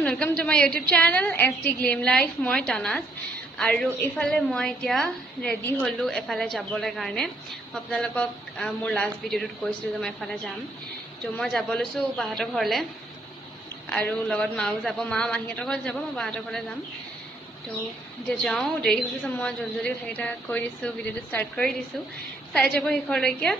And welcome to my YouTube channel S T glam life মই টানাছ আৰু ইফালে মই এতিয়া ৰেডি হ'লোঁ এফালে যাবলৈ কাৰণে। আপোনালোকক মোৰ লাষ্ট ভিডিঅ'টোত কৈছিলোঁ যে মই এফালে যাম। তো মই যাব লৈছোঁ বাহঁতৰ ঘৰলৈ। আৰু লগত মাও যাব। মা মাহীহঁতৰ ঘৰত যাব মই বাহঁতৰ ঘৰলৈ যাম। তো এতিয়া যাওঁ দেৰি হৈছে মই জলদি জলদি কৈ দিছোঁ ভিডিঅ'টো ষ্টাৰ্ট কৰি দিছোঁ। চাই যাব শেষৰলৈকে।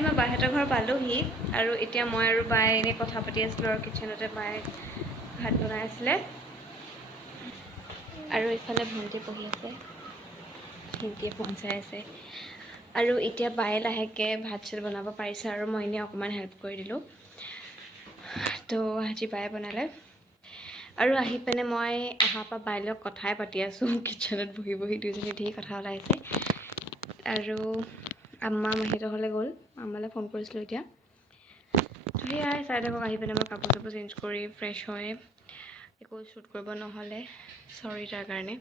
গাইজ মই বাহেঁতৰ ঘৰ পালোহি আৰু এতিয়া মই আৰু বাই এনেই কথা পাতি আছিলোঁ আৰু কিটচেনতে বাই ভাত বনাই আছিলে। আৰু ইফালে ভণ্টি পঢ়ি আছে। ভণ্টিয়ে ফোন চাই আছে। আৰু এতিয়া বায়ে লাহেকৈ ভাত চাত বনাব পাৰিছে আৰু মই এনেই অকণমান হেল্প কৰি দিলোঁ। তো আজি বায়ে বনালে। আৰু আহি পিনে মই অহাৰ পৰা বাই লগত কথাই পাতি আছোঁ। কিটচেনত বহি বহি দুইজনী ধেৰ কথা ওলাইছে। আৰু আম্মা মাহীহঁতৰ ঘৰলৈ গ'ল। আম্মালৈ ফোন কৰিছিলোঁ এতিয়া। তো সেয়াই, চাই থাকক, আহি পিনে মই কাপোৰ চাপোৰ চেঞ্জ কৰি ফ্ৰেছ হৈ একো শ্বুট কৰিব নহ'লে। চৰি তাৰ কাৰণে।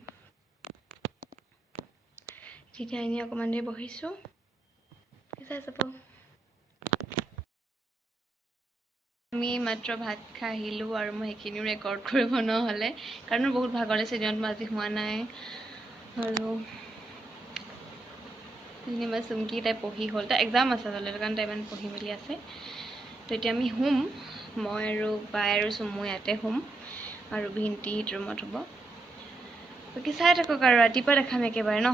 তেতিয়া এনেই অকণমান দেৰি বহিছোঁ। চাই চাব? আমি মাত্ৰ ভাত খাই আহিলোঁ আৰু মই সেইখিনিও ৰেকৰ্ড কৰিব নহ'লে। কাৰণ মোৰ বহুত ভাগৰ লাগিছে, দিনত মই আজি হোৱা নাই। আৰু যেনিবা চুমকি তাই পঢ়ি হ'ল। তাই এক্সাম আছে আচলতে কাৰণে তাই ইমান পঢ়ি মেলি আছে। তো এতিয়া আমি শুম। মই আৰু বাই আৰু চুমু ইয়াতে শুম। আৰু ভিণ্টি সিটো ৰুমত হ'ব বাকী চাই থাকক আৰু ৰাতিপুৱা দেখাম একেবাৰে ন?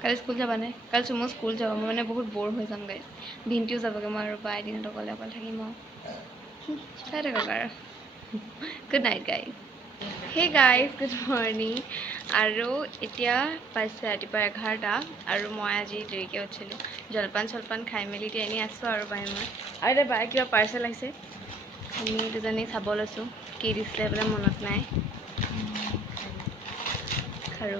কালি স্কুল যাবানে কালি চুমু স্কুল যাব। মই মানে বহুত ব'ৰ হৈ যাম গাইজ ভিণ্টিও যাবগৈ মই আৰু বাই দিনত অকলে অকলে থাকিম আৰু। চাই থাকক আৰু। গুড নাইট গাইজ সেই গাইজ গুড মৰ্ণিং আৰু এতিয়া পাইছে ৰাতিপুৱা এঘাৰটা আৰু মই আজি দেৰিকৈ উঠিলোঁ। জলপান চলপান খাই মেলি এতিয়া এনেই আছোঁ আৰু বাই মই আৰু এতিয়া বাই কিবা পাৰ্চেল আহিছে। আমি দুজনী চাব লৈছোঁ। কি দিছিলে বোলে মনত নাই। খাৰু।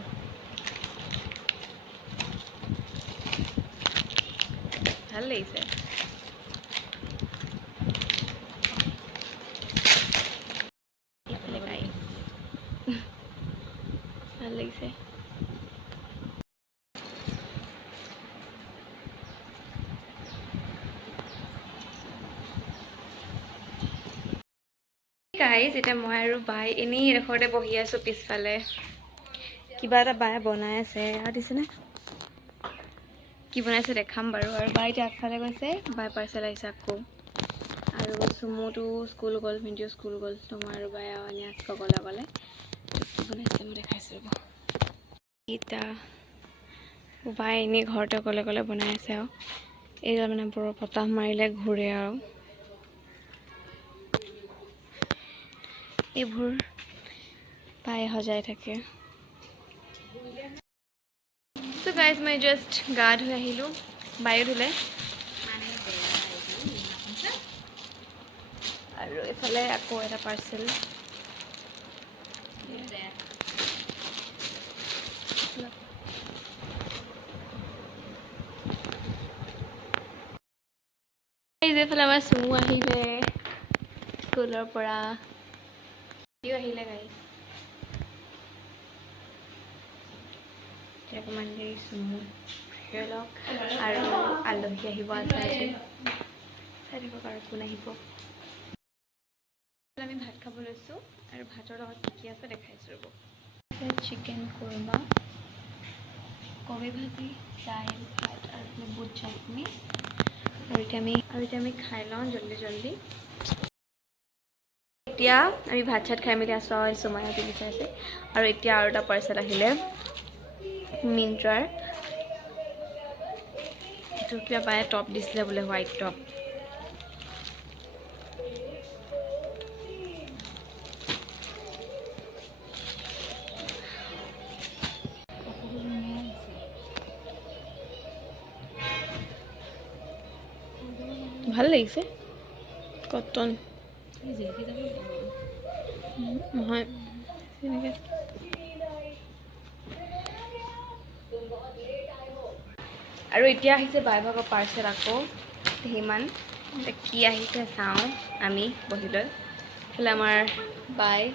ভালো লাগিছে। লাগিছে গাইজ এতিয়া মই আৰু বাই এনেই এডোখৰতে বহি আছোঁ পিছফালে। কিবা এটা বায়ে বনাই আছে দিছেনে? কি বনাইছে দেখাম বাৰু আৰু বাই এতিয়া আগফালে গৈছে বাই পাৰ্চেল আহিছে আকৌ। আৰু চুমুটো স্কুল গ'ল ভিণ্টিও স্কুল গ'ল তো মই আৰু বাই আছোঁ অকলে অকলে তো কি বনাইছে মই ইটা বাই এনেই ঘৰতে অকলে অকলে বনাই আছে আৰু। এইডাল মানে বৰ বতাহ মাৰিলে ঘূৰে আৰু। এইবোৰ বাই সজাই থাকে। চ' গাইজ মই জাষ্ট গা ধুই আহিলোঁ, বায়ো ধুলে। আৰু এইফালে আকৌ এটা পাৰ্চেল এইফালে আমাৰ চুমু আহিলে, স্কুলৰ পৰা। আহিলে এতিয়া অকণমান দেৰি চুমু। লওক, আৰু আলহী আহিব আছে কোন আহিব। আমি ভাত খাব লৈছোঁ, আৰু ভাতৰ লগত কি কি আছে দেখাইছোঁ ৰ'ব। চিকেন কোৰমা কবি ভাজি, দাইল, ভাত, আৰু বুট চাটনি। আৰু এতিয়া আমি আৰু এতিয়া আমি খাই লওঁ জল্দি জল্দি। এতিয়া আমি ভাত চাত খাই মেলি আছোঁ, আৰু চুমাইহঁতে বিচাৰিছে আৰু এতিয়া আৰু এটা পাৰ্চেল আহিলে মিণ্ট্ৰাৰ এইটো কিবা পায় টপ দিছিলে বোলে হোৱাইট টপ ভালো লাগিছে। কটন। নহয়। আৰু এতিয়া আহিছে বাই ভাগৰ পাৰ্চেল আকৌ। সিমান এতিয়া কি আহিছে চাওঁ আমি বহি লৈ এইফালে আমাৰ বাই।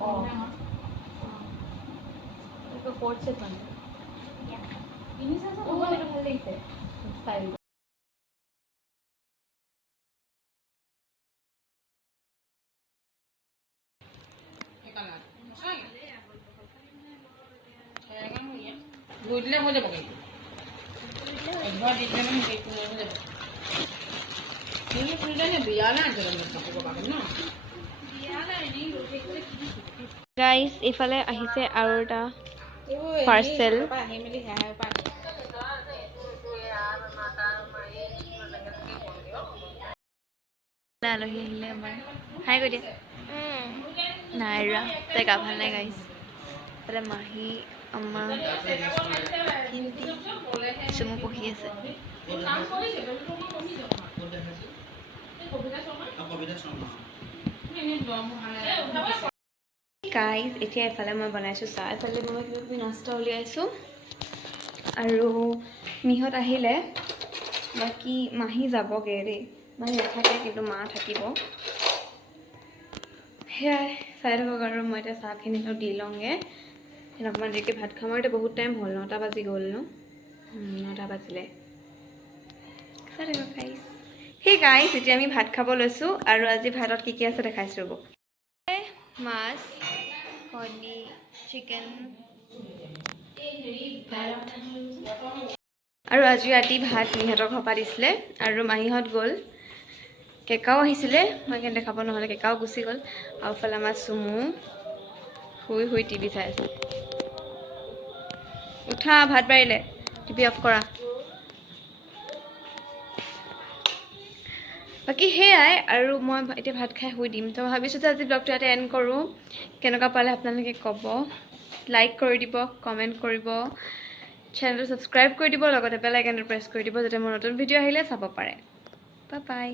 অঁ। চেট মানে ধুই দিলে হৈ যাব কিন্তু এঘৰ দি দিলে হেৰি হৈ যাব তুমি ফুৰিলে নে বিয়ালৈ আনিছে কাপোৰ কাপোৰ ন গাইজ এইফালে আহিছে আৰু এটা পাৰ্চেল আলহী আহিলে আমাৰ। হাই কৈ দিয়া। নাই ৰা তাই গা ভালো নাই গাইজ তাতে মাহী আমা চুমু পঢ়ি আছে। গাইজ এতিয়া এফালে মই বনাইছোঁ চাহ। এফালে মই কিবা কিবি নাস্তা উলিয়াইছোঁ। আৰু মিহঁত আহিলে। বাকী মাহী যাবগৈ দেই। মাহী নাথাকে কিন্তু মা থাকিব। সেয়াই চাই থাকক আৰু মই এতিয়া চাহখিনি আৰু দি লওঁগৈ। অকণমান দেৰিকৈ ভাত খাম আৰু এতিয়া বহুত টাইম হ'ল নটা বাজি গ'ল ন? নটা বাজিলে। চাই থাকক গাইজ সেই গাইজ এতিয়া আমি ভাত খাব লৈছোঁ আৰু আজি ভাতত কি কি আছে দেখাইছোঁ ৰ'ব। মাছ কণী চিকেন ভাত আৰু আজি ৰাতি ভাত মিহঁতৰ ঘৰৰ পৰা দিছিলে আৰু মাহীহঁত গ'ল। কেকাও আহিছিলে মই সেইকাৰণে দেখাব নহ'লে কেকাও গুচি গ'ল। আৰু ইফালে আমাৰ চুমু শুই শুই টিভি চাই আছে। উঠা ভাত বাঢ়িলে টিভি অফ কৰা। বাকী সেয়াই আৰু মই এতিয়া ভাত খাই শুই দিম। তো ভাবিছোঁ যে আজি ব্লগটো ইয়াতে এণ্ড কৰোঁ। কেনেকুৱা পালে আপোনালোকে ক'ব। লাইক কৰি দিব কমেণ্ট কৰিব। চেনেলটো ছাবস্ক্ৰাইব কৰি দিব লগতে বেল আইকনটো প্ৰেছ কৰি দিব যাতে মোৰ নতুন ভিডিঅ' আহিলে চাব পাৰে। Bye bye